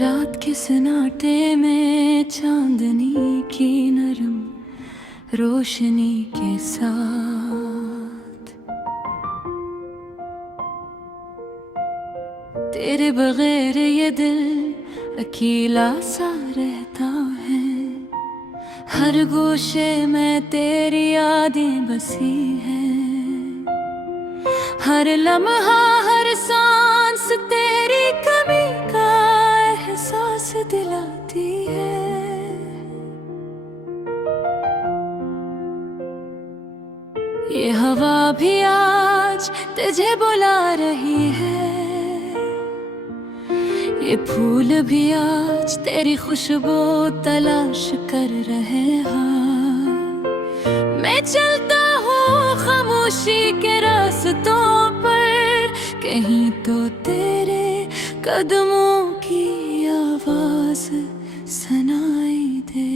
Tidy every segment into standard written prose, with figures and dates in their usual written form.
रात के सन्नाटे में चांदनी की नरम रोशनी के साथ तेरे बगैर ये दिल अकेला सा रहता है। हर गोशे में तेरी यादें बसी हैं, हर लम्हा हर सांस तेरी कमी का एहसास दिलाती है। ये हवा भी आज तुझे बुला रही है, ये फूल भी आज तेरी खुशबू तलाश कर रहे हैं। मैं चलता हूँ खामोशी के रास्तों पर, कहीं तो तेरे कदमों की आवाज सुनाई दे।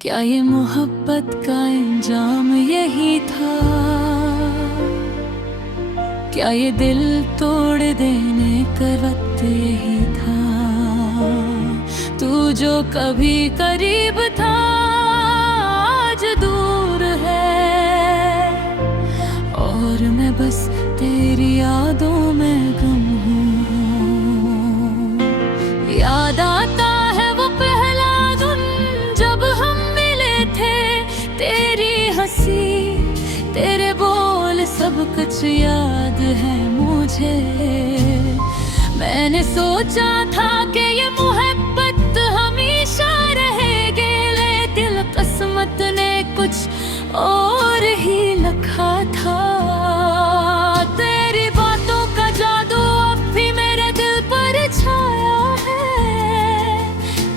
क्या ये मोहब्बत का इंजाम यही था? क्या ये दिल तोड़ देने का वक्त यही था? तू जो कभी करीब था आज दूर है, और मैं बस तेरी यादों में गुम हूँ। याद आता है वो पहला दिन जब हम मिले थे, तेरी हंसी तेरे बोल सब कुछ याद है मुझे। मैंने सोचा था कि ये मोहब्बत हमेशा रहेगी, लेकिन किस्मत ने कुछ और ही लिखा था। तेरी बातों का जादू अब भी मेरे दिल पर छाया है,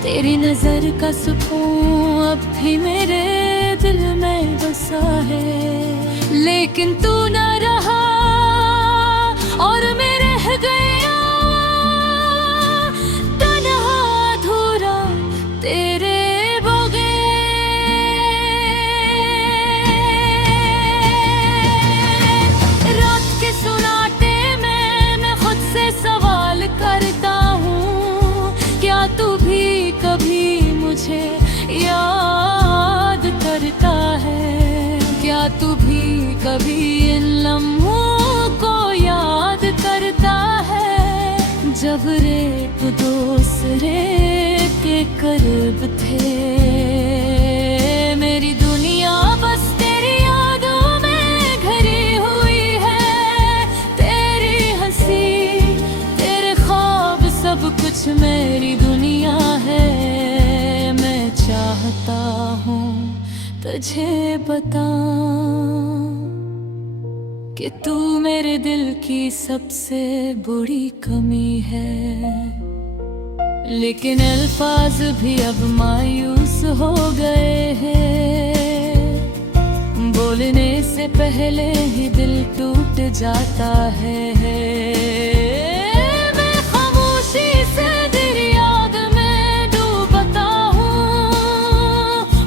तेरी नजर का सुकून अब भी मेरे दिल में बसा है। लेकिन तू न रहा और मैं रह गया तन्हा अधूरा तेरे बगैर। रात के सुनाटे में मैं खुद से सवाल करता हूँ, क्या तू भी कभी मुझे याद करता है? क्या तू भी कभी इन लम्हों को याद करता है, जब रेत दूसरे के करीब थे? मेरी दुनिया बस तेरी यादों में घिरी हुई है, तेरी हंसी तेरे ख्वाब सब कुछ मेरी दुनिया है। मैं चाहता हूँ तुझे बताऊं कि तू मेरे दिल की सबसे बड़ी कमी है, लेकिन अल्फाज भी अब मायूस हो गए हैं। बोलने से पहले ही दिल टूट जाता है। मैं खामोशी से तेरी याद में डूबता हूँ,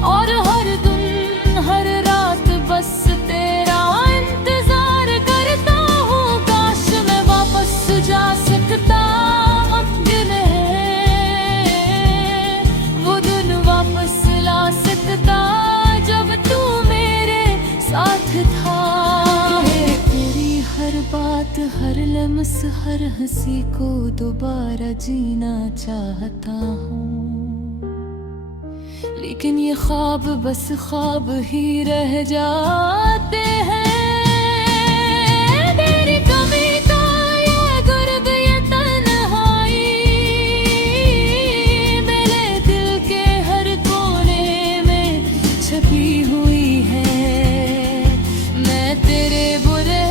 और हर दिन हर रात बस तेरा इंतजार करता हूँ। काश मैं वापस जा सकता, अब दिन है वो दिन वापस ला सकता जब तू मेरे साथ था। तेरी हर बात हर लम्स हर हंसी को दोबारा जीना चाहता हूँ, लेकिन ये ख्वाब बस ख्वाब ही रह जाते हैं। तेरी कमी का ये गुर्ब ये तन्हाई मेरे दिल के हर कोने में छपी हुई है। मैं तेरे बुरे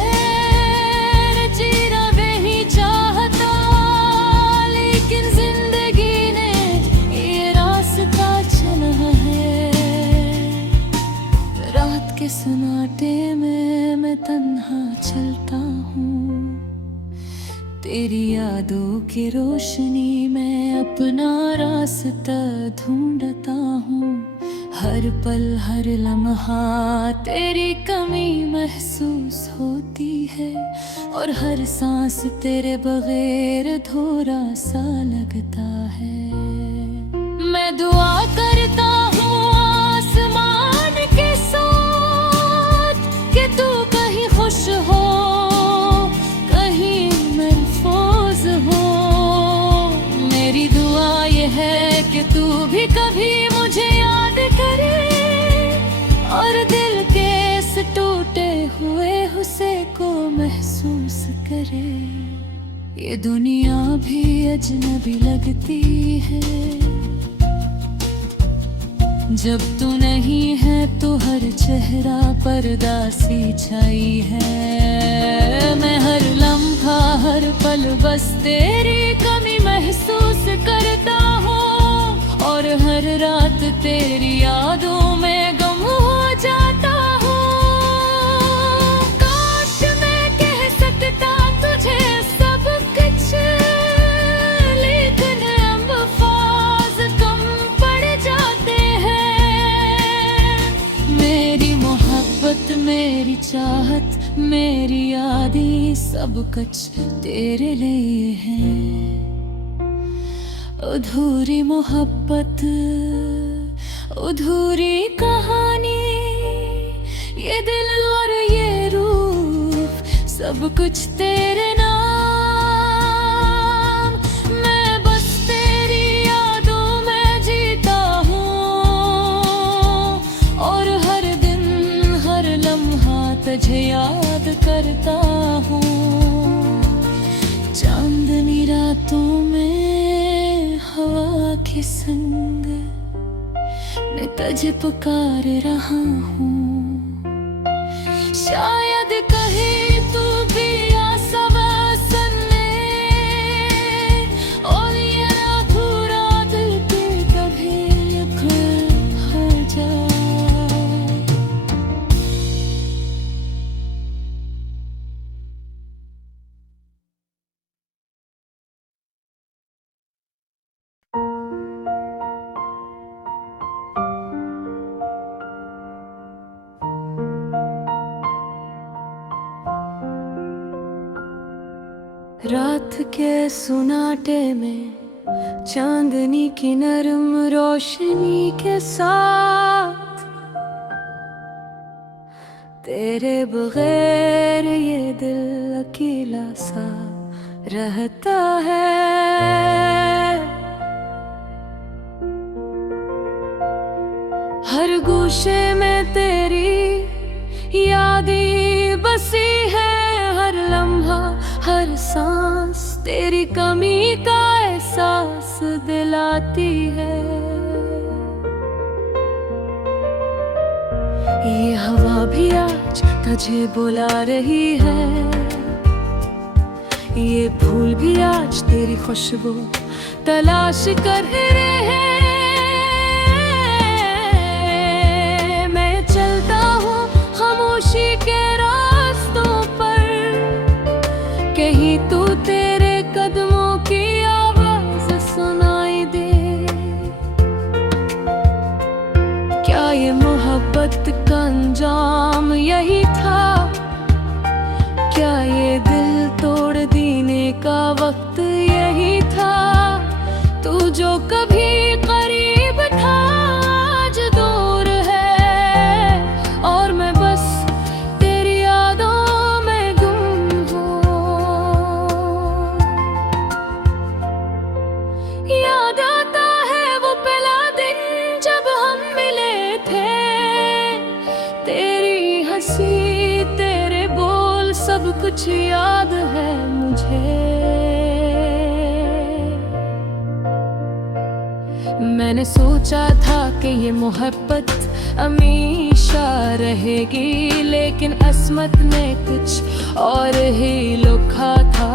जीना नहीं चाहता, लेकिन जिंदगी ने ये रास्ता चुना है। रात के सन्नाटे में मैं तन्हा चलता हूँ, तेरी यादों की रोशनी में अपना रास्ता ढूंढता हूँ। हर पल हर लम्हा तेरी कमी महसूस होती है, और हर सांस तेरे बगैर अधूरा सा लगता है। मैं दुआ करता हूँ आसमान के साथ कि तू कहीं खुश हो, कहीं महफूज हो। मेरी दुआ ये है कि तू भी कभी मुझे याद करे, और दिल के इस टूटे हुए हुस्से को महसूस करे। ये दुनिया भी अजनबी लगती है जब तू नहीं है, तो हर चेहरा पर्दा सी छाई है। मैं हर लम्हा हर पल बस तेरी कमी महसूस करता हूँ, और हर रात तेरी यादों में गम हो जाता हूँ। काश मैं कह सकता तुझे सब कुछ, लेकिन अल्फाज कम पड़ जाते हैं। मेरी मोहब्बत मेरी चाहत मेरी यादें सब कुछ तेरे लिए है। अधूरी मोहब्बत अधूरी कहानी, ये दिल और ये रूह सब कुछ तेरे नाम। मैं बस तेरी यादों में जीता हूँ, और हर दिन हर लम्हा तुझे याद करता हूँ। चांदनी रातों में हवा के संग मैं तुझे पुकार रहा हूँ। शायद कहीं तू भी आसवा सुनने, और ये अधूरा दिल पे कभी यकीन हो जाए। रात के सुनाटे में चांदनी की नरम रोशनी के साथ, तेरे बगैर ये दिल अकेला सा रहता है। हर गोशे में तेरी यादें बसी है, हर लम्हा हर सांस तेरी कमी का एहसास दिलाती है। ये हवा भी आज तुझे बुला रही है, ये फूल भी आज तेरी खुशबू तलाश कर रहे हैं। मैं चलता हूँ खामोशी के रास्तों पर, कहीं तू तेरे कदमों की आवाज सुनाई दे। क्या ये मोहब्बत का अंजाम यही था? क्या ये दिल तोड़ देने का वक्त यही था? तू जो कभी करीब था आज दूर है, और मैं बस तेरी यादों में गुम हूँ। याद आता है वो पहला दिन जब हम मिले थे, तेरी हंसी तेरे बोल सब कुछ याद है मुझे। मैंने सोचा था कि ये मोहब्बत हमेशा रहेगी, लेकिन किस्मत ने कुछ और ही लिखा था।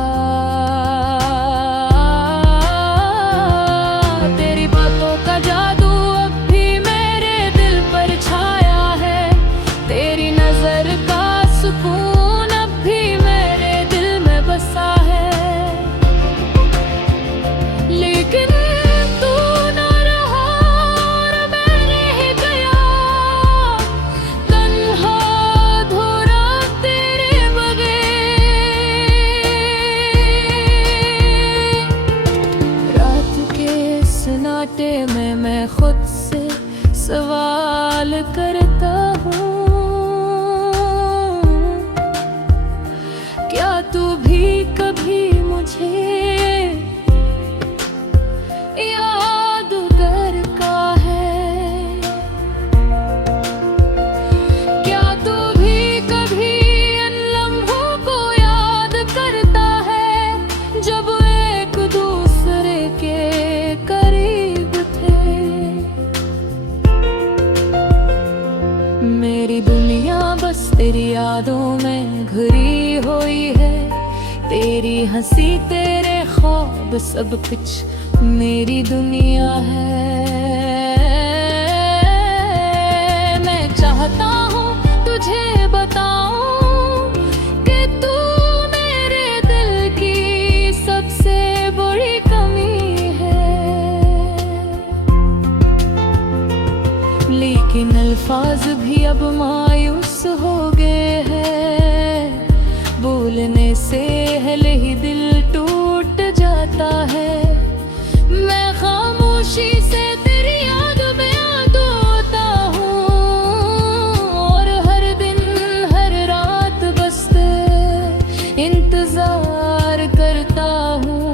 तेरी बातों का जादू अब भी मेरे दिल पर छाया है, तेरी नजर का सुकून अब भी मेरे दिल में बसा है। लेकिन तू न रहा और मैं रह गया, सन्नाटे में मैं खुद से सवाल करता हूँ, क्या तू भी कभी मुझे याद करता है? क्या तू भी कभी इन लम्हों को याद करता है जब एक दूसरे के करीब थे? मेरी दुनिया बस तेरी यादों में घिरी हुई है, तेरी हंसी तेरे ख्वाब सब कुछ मेरी दुनिया है। मैं चाहता हूँ तुझे बताऊं कि तू मेरे दिल की सबसे बड़ी कमी है, लेकिन अल्फाज भी अब मायूस हो गए हैं, बोलने से पहले ही दिल टूट जाता है। मैं खामोशी से तेरी याद में आदोता हूँ और हर दिन हर रात बस इंतजार करता हूँ।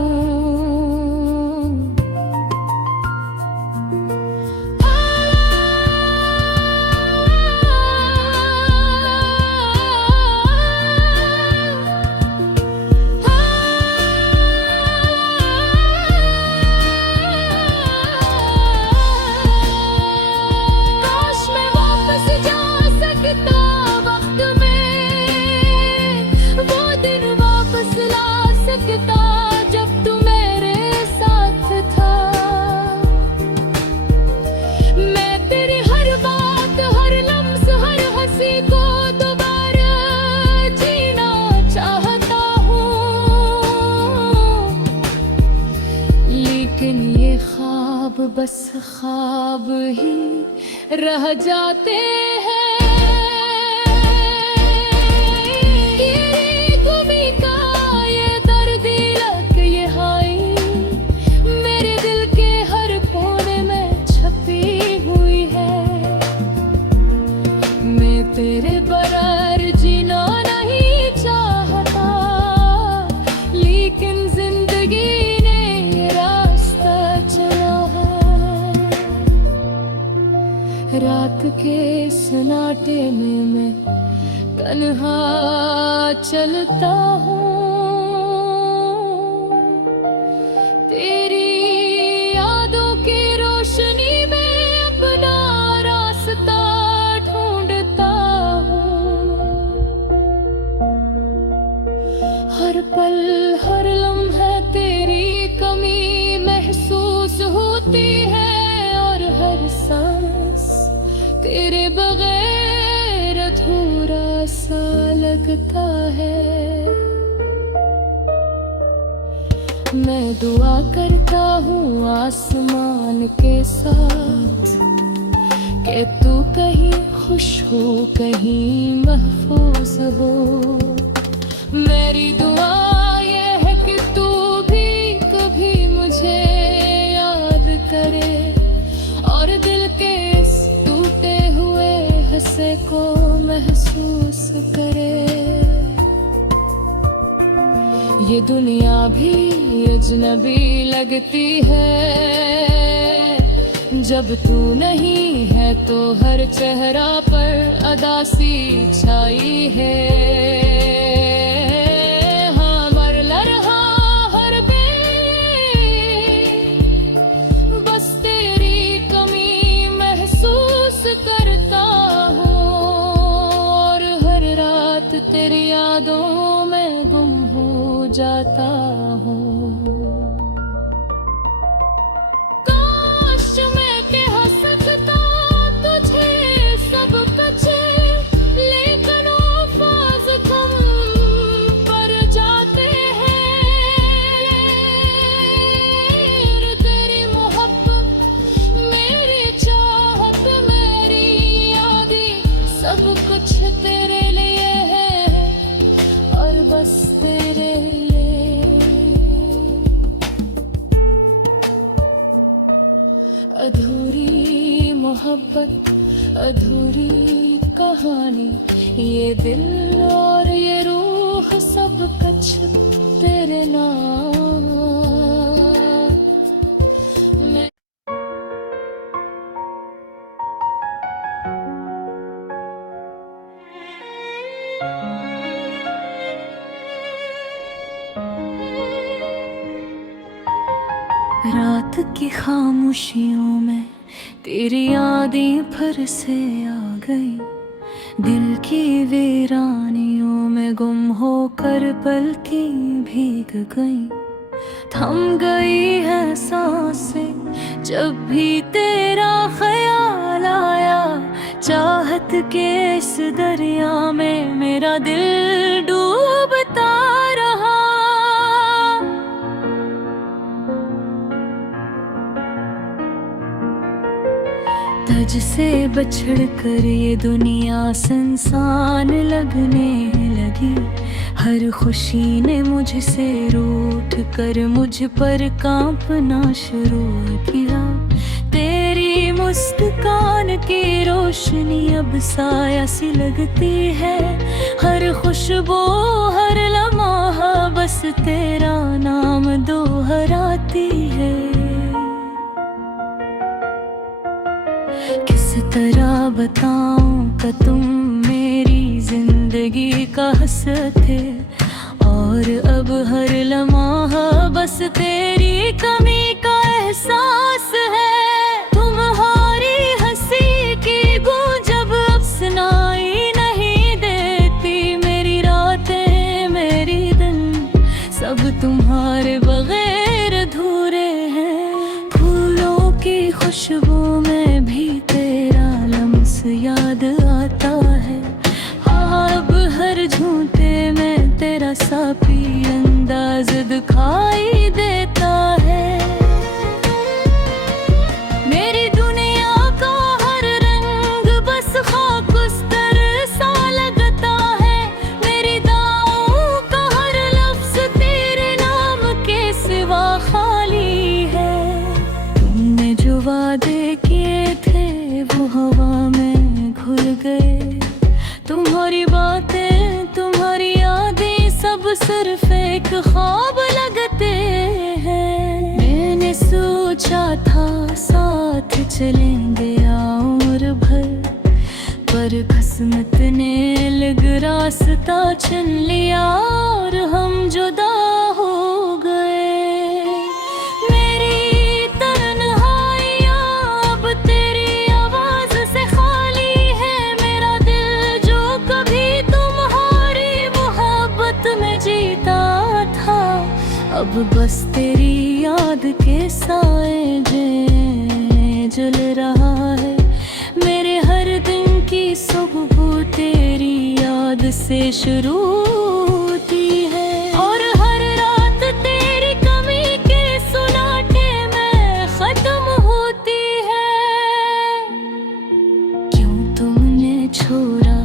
बस ख्वाब ही रह जाते हैं, ये गुमी का ये दर्द लग ये हाय मेरे दिल के हर कोने में छपी हुई है। मैं तेरे बगैर जीना नहीं चाहता, लेकिन जिंदगी रात के सन्नाटे में मैं तन्हा चलता हूँ, तेरी यादों की रोशनी में अपना रास्ता ढूंढता हूँ। हर पल हर लम्हा तेरी कमी महसूस होती है और हर सांस तेरे बगैर अधूरा सा लगता है। मैं दुआ करता हूँ आसमान के साथ कि तू कहीं खुश हो कहीं महफूज हो। मेरी दुआ ये है कि तू भी कभी मुझे याद करे और दिल के हिस्से को महसूस करे। ये दुनिया भी अजनबी लगती है जब तू नहीं है, तो हर चेहरा पर अदासी छाई है। तेरी यादों में गुम हो जाता हूँ। काश मैं कह सकता तुझे सब कुछ, लेकिन अल्फाज कम पड़ जाते हैं। तेरी मोहब्बत मेरी चाहत मेरी यादें सब कुछ तेरे लिए है और बस तेरे लिए। अधूरी मोहब्बत, अधूरी कहानी, ये दिल और ये रूह सब कुछ तेरे नाम। रात की खामोशियों में तेरी यादें फिर से आ गई, दिल की वीरानियों में गुम होकर पलकें भीग गई। थम गई है सांसें जब भी तेरा ख्याल आया, चाहत के इस दरिया में मेरा दिल डूबता रहा। तुझ से बछड़ कर ये दुनिया सुनसान लगने लगी, हर खुशी ने मुझसे रूठ कर मुझ पर कांपना शुरू किया। तेरी मुस्कान की रोशनी अब साया सी लगती है, हर खुशबू हर लम्हा बस तेरा नाम दोहराती है। किस तरह बताऊं कि तुम मेरी जिंदगी का हसरत है, और अब हर लम्हा बस तेरी कमी का एहसास है। तुम्हारी हंसी की गूंज अब सुनाई नहीं देती, मेरी रातें मेरी दिन सब तुम्हारे बगैर अधूरे हैं। फूलों की खुशबू में भी तेरा लम्स याद आता है, अब हर झूठे में तेरा साफी अंदाज दिखाई देता है। मेरी दुनिया का हर रंग बस खाकुस्तर सा लगता है, मेरी दाओं का हर लफ्ज तेरे नाम के सिवा खाली है। तुमने जो वादे किए थे वो हवा में घुल गए, तुम्हारी बातें तुम्हारी यादें सब सिर्फ एक ख्वाब लगते हैं। मैंने सोचा था साथ चलेंगे उम्र भर, पर किस्मत ने अलग रास्ता चुन लिया और हम जुदा हो गए। मेरी तन्हाइयाँ अब तेरी आवाज से खाली है, मेरा दिल जो कभी तुम्हारी मोहब्बत में जीता था, अब बस तेरी याद के साए में जल रहा है। मेरे हर दिन की सुबह तेरी याद से शुरू होती है, और हर रात तेरी कमी के सुनाटे में खत्म होती है। क्यों तुमने छोड़ा,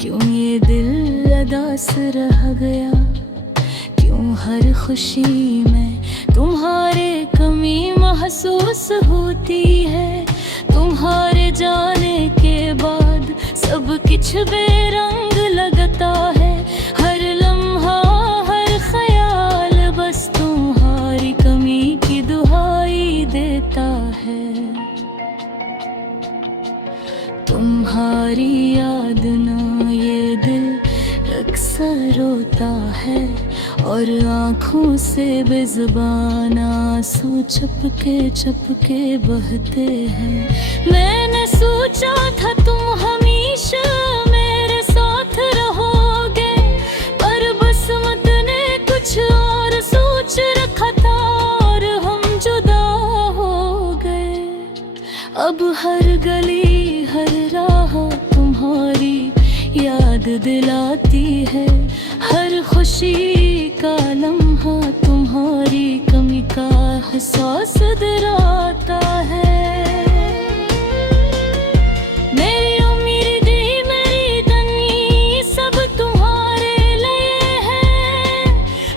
क्यों ये दिल अदास रह गया, क्यों हर खुशी में तुम्हारे कमी महसूस होती है। तुम्हारे जाने के बाद सब कुछ बेरंग लगता है, हर लम्हा हर ख्याल बस तुम्हारी कमी की दुहाई देता है। तुम्हारी याद ना ये दिल अक्सर रोता है, और आँखों से बेज़ुबान आंसू चपके बहते हैं। मैंने सोचा था तुम हमेशा मेरे साथ रहोगे, पर बसमत ने कुछ और सोच रखा था और हम जुदा हो गए। अब हर गली हर राह तुम्हारी याद दिलाती है, हर खुशी का लम्हा तुम्हारी कमी का एहसास दिलाता है। मेरी उम्मीदें मेरी दुनिया सब तुम्हारे लिए है,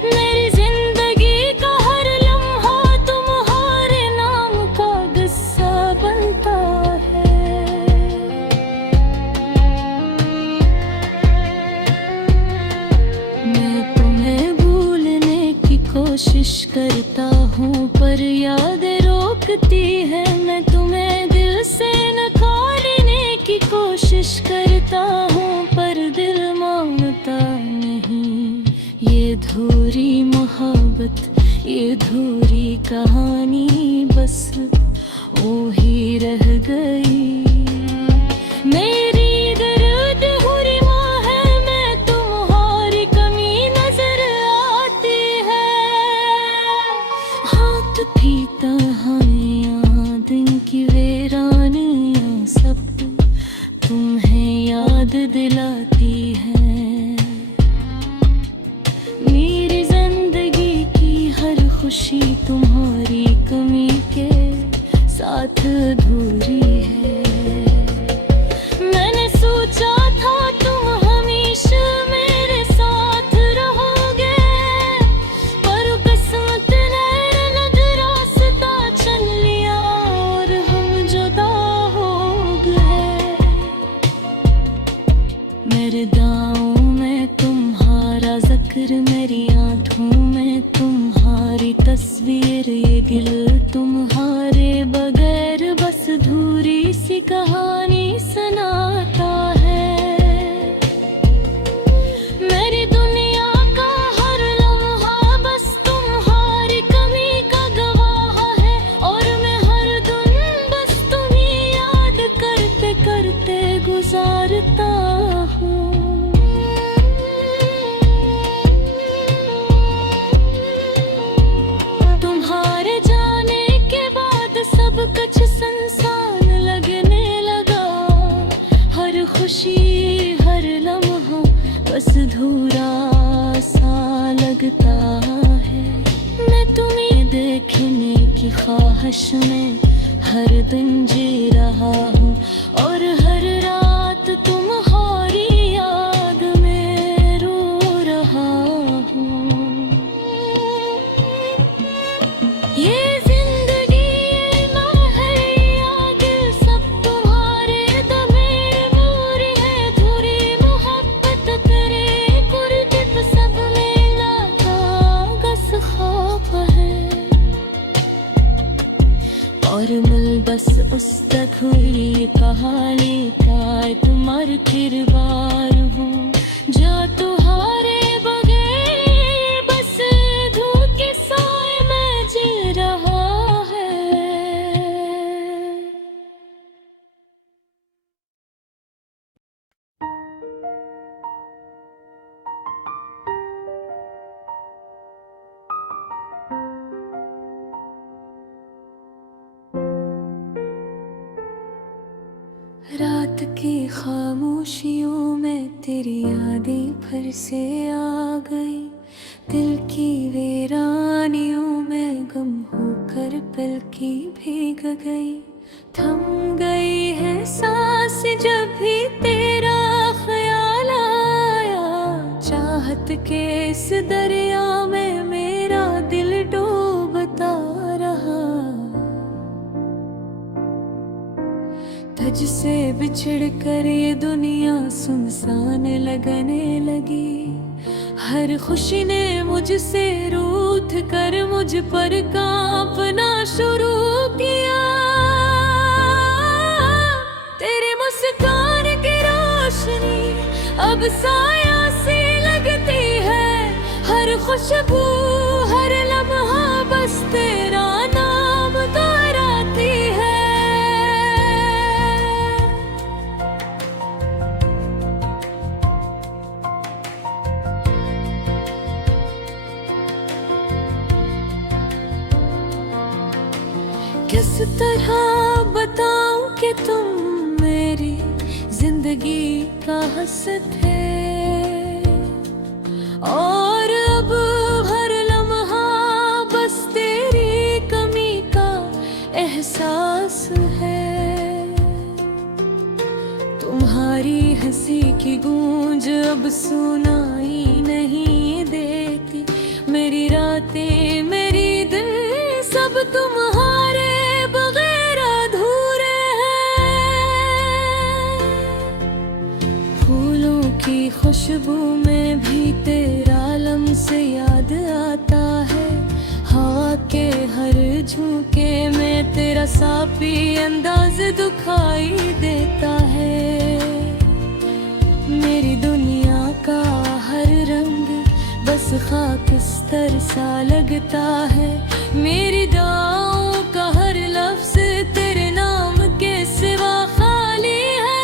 मेरी जिंदगी का हर लम्हा तुम्हारे नाम का किस्सा हूँ पर याद रोकती है। मैं तुम्हें दिल से नकारने की कोशिश करता हूँ पर दिल मानता नहीं। ये अधूरी मोहब्बत, ये अधूरी कहानी बस वो ही रह गई। मेरी दर्द हुरी माँ है, मैं तुम्हारी कमी नजर आती है। हाथ पीता है दिन की वीरानियाँ सब तुम्हें याद दिलाती है। मेरी जिंदगी की हर खुशी तुम्हारी कमी के साथ अधूरी है। मैंने सोचा था तुम हमेशा मेरे साथ रहोगे, पर किस्मत ने रास्ता चल लिया और हम जुदा हो गए। मेरे दांव में तुम्हारा जिक्र, मेरी आंखों में तुम्हारी तस्वीर, ये दिल तुम्हारे बगैर बस अधूरी सी कहानी सुनाता है। मेरी दुनिया का हर लम्हा बस तुम्हारी कमी का गवाह है, और मैं हर दिन बस तुम्हें याद करते करते गुजारता हूँ। तुम्हारे जाने के बाद सब कुछ संसान लगने लगा। हर खुशी हर लम्हा बस अधूरा सा लगता है। मैं तुम्हें देखने की ख्वाहिश में हर दिन जी रहा हूँ, और हर रात तुम्हारी याद में रो रहा हूँ। ये जिंदगी है याद सब तुम्हारे दमे मोरी है। धुरी मोहब्बत तेरे कुर्दित सब मेला कागज ख्वाब है, और मिल बस उस तक हुई कहानी का तुम्हारे किरदार हूँ। जा तुम्हारे बगैर बस धूप के साए में जी रहा है। रात की खामोशियों में तेरी यादें फिर से आ गई। दिल की वीरानियों में गम होकर पलकी भीग गई। थम गई है सांस जब भी तेरा ख्याल आया। चाहत के इस दरिया में मेरा दिल डूबता रहा। तुझसे बिछड़ कर ये दुनिया सुनसान लगने लगी। हर खुशी ने मुझसे रूठ कर मुझ पर कांपना शुरू किया। तेरे मुस्कान की रोशनी अब साया सी लगती है। हर खुशबू हर लम्हा बस तेरा नाम दोहराती है। किस तरह बताऊं कि तुम मेरी जिंदगी का हसरत है, और अब हर लम्हा बस तेरी कमी का एहसास है। तुम्हारी हंसी की गूंज अब सुनाई नहीं देती। मेरी रातें मेरी दिन सब तुम्हारे बगैर अधूरे हैं। फूलों की खुशबू में भी तेरा लम्स याद आता है। हवा के हर झोंके में तेरा साफी अंदाज दिखाई देता है। मेरी दुनिया का हर रंग बस खाकिस्तर सा लगता है। मेरी दुआओं का हर लफ्ज तेरे नाम के सिवा खाली है।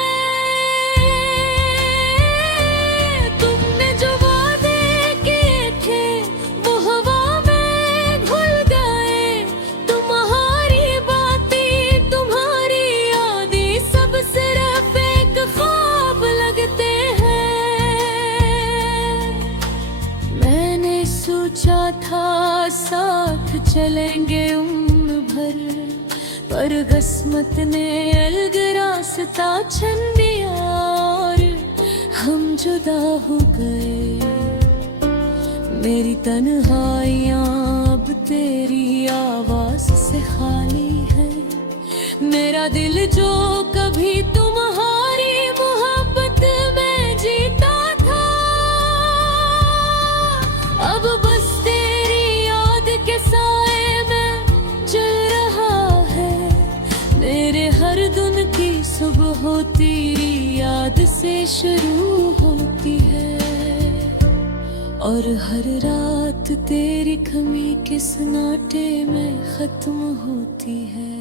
तुमने जो वादे किए थे वो हवा में घुल गए। तुम्हारी बातें तुम्हारी यादें सब सिर्फ एक ख्वाब लगते हैं। मैंने सोचा था साथ चलेंगे उम्र भर, पर किस्मत ने अलग रास्ता चुन लिया और हम जुदा हो गए। मेरी तन्हाइयाँ अब तेरी आवाज से खाली है। मेरा दिल जो कभी तुम्हारी मोहब्बत में जीता था, अब बस तेरी याद के साए में जल रहा है। मेरे हर दिन की सुबह तेरी याद से शुरू होती है, और हर रात तेरी कमी के सन्नाटे में खत्म होती है।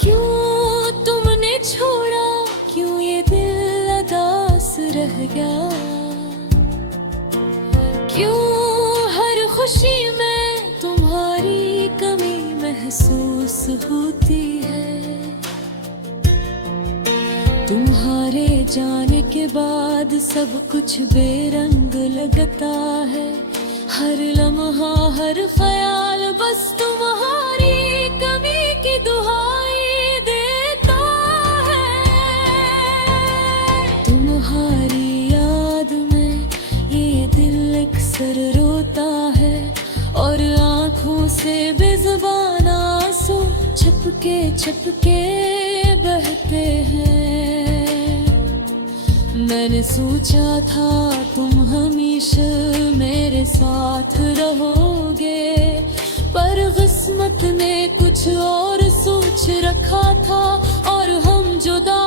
क्यों तुमने छोड़ा, क्यों ये दिल उदास रह गया? क्यों हर खुशी में तुम्हारी कमी महसूस होती है? तुम्हारे जाने के बाद सब कुछ बेरंग लगता है। हर लम्हा हर ख्याल बस तुम्हारी कमी की दुहाई देता है। तुम्हारी याद में ये दिल अक्सर रोता है, और आँखों से बेज़ुबान आंसू छपके छपके बहते हैं। मैंने सोचा था तुम हमेशा मेरे साथ रहोगे, पर किस्मत ने कुछ और सोच रखा था और हम जुदा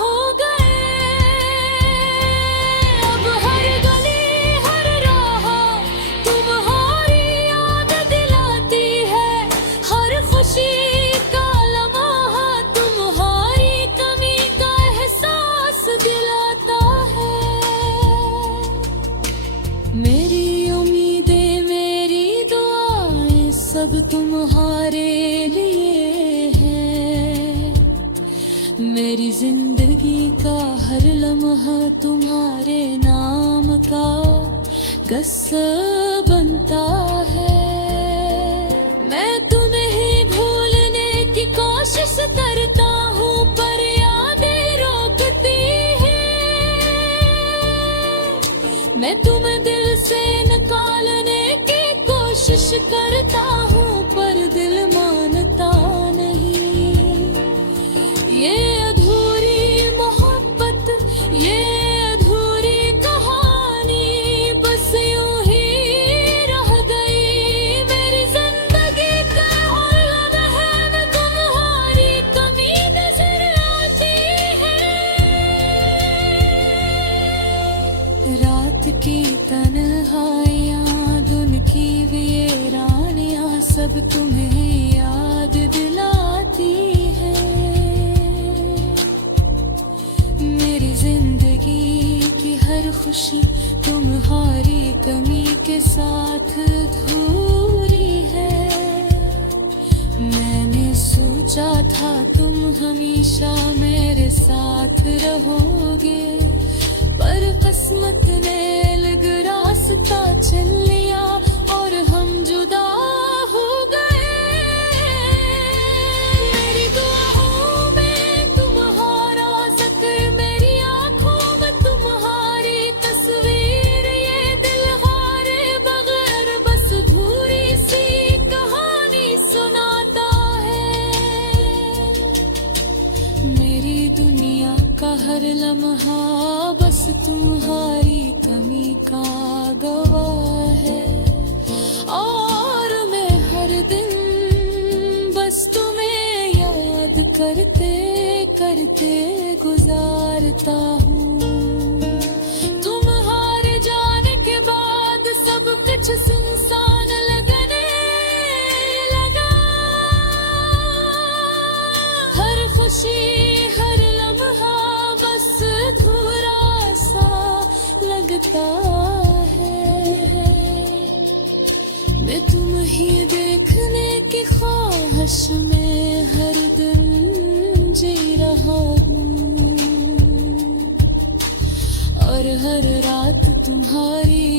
हो गए। अब हर गली हर राह तुम्हारी याद दिलाती है। हर खुशी का लम्हा तुम्हारी कमी का एहसास दिलाता है। मेरी उम्मीदें मेरी दुआएं सब तुम्हारे लिए हैं। मेरी जिंदगी का हर लम्हा तुम्हारे नाम का गस्सा बनता है। मैं तुम्हें ही भूलने की कोशिश करता हूँ, पर यादें रोकती हैं। मैं तुम्हें दिल से निकालने की कोशिश करता हूँ, पर दिल मानता नहीं। ये अधूरी मोहब्बत, ये अधूरी कहानी बस यूं ही रह गई। मेरी जिंदगी का हर लम्हा में तुम्हारी कमी नजर आती है। रात की तन्हाइयाँ, दिन की वीरानियाँ सब तुम्हें याद दिलाती है। मेरी जिंदगी की हर खुशी तुम्हारी कमी के साथ अधूरी है। मैंने सोचा था तुम हमेशा मेरे साथ रहोगे, पर किस्मत ने अलग रास्ता चुन लिया और हम जुदा हो गए। मेरी दुआओं में तुम्हारा जिक्र, मेरी आंखों में तुम्हारी तस्वीर, ये दिल हारे बगैर बस अधूरी सी कहानी सुनाता है। मेरी दुनिया का हर लम्हा बस तुम्हारी कमी का गवाह है। करते करते गुजारता हूँ। तुम हार जाने के बाद सब कुछ सुनसान लगने लगा। हर खुशी हर लम्हा बस अधूरा सा लगता है। मैं तुम ही देखने की ख्वाहिश में हर दिन जी रहा हूँ, और हर रात तुम्हारी